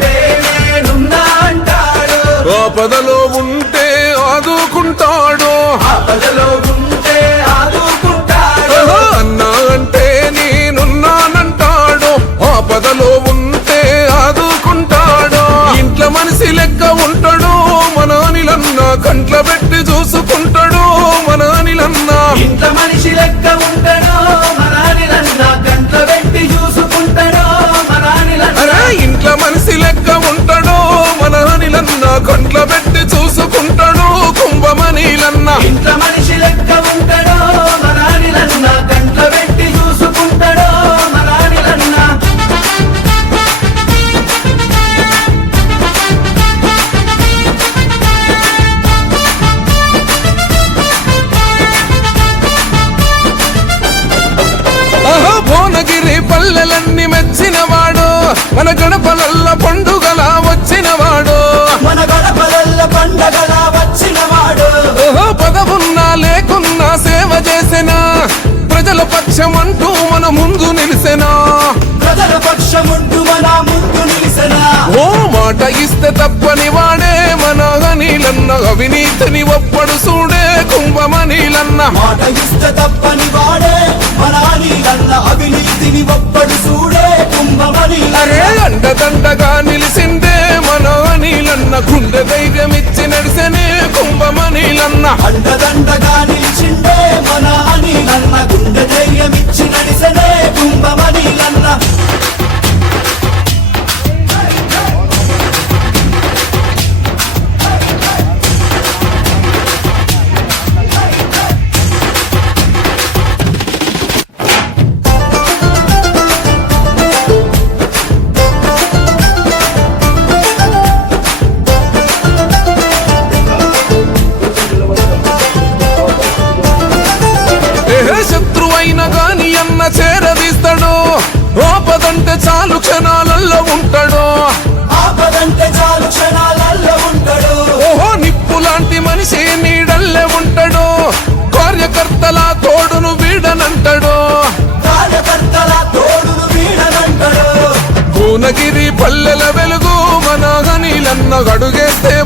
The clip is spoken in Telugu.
నేనున్నానంటాడు ఆపదలో ఉంటే ఆదుకుంటాడు. ఆపదలో అంటే నేనున్నానంటాడు. ఆపదలో ఉంటే ఆదుకుంటాడు. ఇంట్లో మనిషి లెక్క ఉంటాడు. మన కంట్ల పెట్టి చూసు మన గణపలల్ల పండుగల వచ్చినవాడు. మన గడపలల్ల పండగలా వచ్చినవాడు. ఓహో పదవున్నా లేకున్నా సేవ చేసిన? ప్రజల పక్షం అంటూ మన ముందు నిలిసెనా? ప్రజల పక్షముంటూ మన ముందు నిలిసనా? ఓ మాట ఇస్తే తప్పని వాడే మన అనిలన్న అవినీతిని ఒప్పడు చూడే కుంభమణిలన్న. మాట ఇష్ట తప్పని వాడే మన అండదండగా నిలిసిందే మనో అనిలన్న గుండె ధైర్యం ఇచ్చి నడిసెనే కుంభమణిలన్న. అండదండగా ఆపదంటే చాలు క్షణాలలో ఉంటాడు. ఆపదంటే చాలు క్షణాలలో ఉంటాడు. ఓహో నిప్పు లాంటి మనిషి నీడల్లే ఉంటాడు. కార్యకర్తల తోడును వీడనంటాడు. కార్యకర్తల తోడును వీడనంటాడు. భువనగిరి పల్లెల వెలుగు మన గనిలన్న గడుగేస్తే